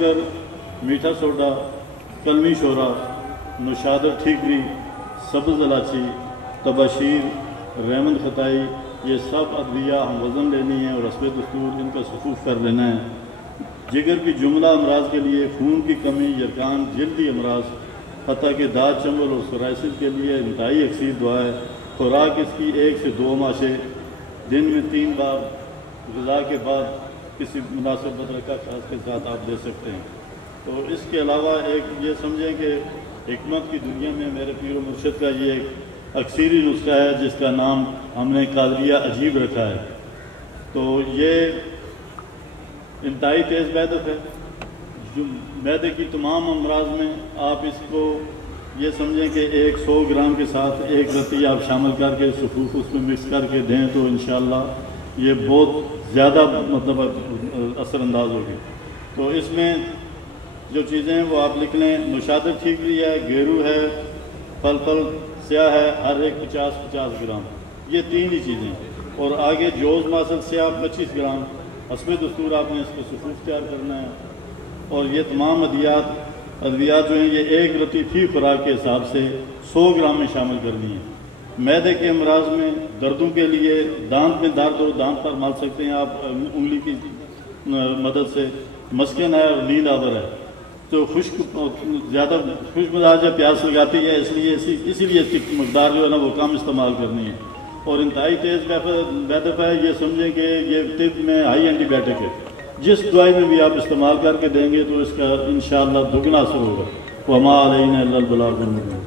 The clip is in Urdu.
شکر، میٹھا سوڈا، کلمی شورا، نوشادر ٹھیکری، سبز الائچی، تباشیر، ریمن خطائی، یہ سب ادویہ ہم وزن لینی ہیں اور حسب دستور ان کا صفوف کر لینا ہے۔ جگر کی جملہ امراض کے لیے خون کی کمی، یرکان، جلدی امراض، حتیٰ کہ دانت چنبل اور سورائسس کے لیے انتہائی یکسیر دعا ہے۔ خوراک اس کی 1 سے 2 ماشے، دن میں 3 بار، غذا کے بعد کسی مناسب بدرکہ خاص کے ساتھ آپ دے سکتے ہیں۔ تو اس کے علاوہ ایک یہ سمجھیں کہ حکمت کی دنیا میں میرے پیر و مرشد کا یہ ایک اکثیری نسخہ ہے جس کا نام ہم نے قادریہ عجیب رکھا ہے۔ تو یہ انتہائی تیز معدت ہے، جو معدے کی تمام امراض میں آپ اس کو یہ سمجھیں کہ 100 گرام کے ساتھ 1 رتی آپ شامل کر کے صفوف اس میں مکس کر کے دیں تو انشاءاللہ یہ بہت زیادہ مطلب اثر انداز ہوگی۔ تو اس میں جو چیزیں ہیں وہ آپ لکھ لیں، نوشادر ٹھیکری ہے، گھیرو ہے، پھل سیاہ ہے، ہر ایک 50 گرام، یہ 3 ہی چیزیں۔ اور آگے جوز ماسل سیاہ 25 گرام، حسب دستور آپ نے اس کو صفوف تیار کرنا ہے۔ اور یہ تمام ادویات جو ہیں یہ 1 رتی فی خوراک کے حساب سے 100 گرام میں شامل کرنی ہے۔ معدے کے امراض میں دردوں کے لیے دانت میں درد ہو، دانت پر مل سکتے ہیں آپ انگلی کی مدد سے، مسکن ہے اور نیند آور ہے تو زیادہ خشک مزاج ہے، پیاس لگاتی ہے، اسی لیے اس کی مقدار جو ہے نا وہ کم استعمال کرنی ہے۔ اور انتہائی تیز بیدف ہے، یہ سمجھیں کہ یہ طب میں ہائی اینٹی بائیوٹک ہے، جس دوائی میں بھی آپ استعمال کر کے دیں گے تو اس کا انشاءاللہ دگنا اثر ہوگا۔ وما علینا الا البلاغ المبین۔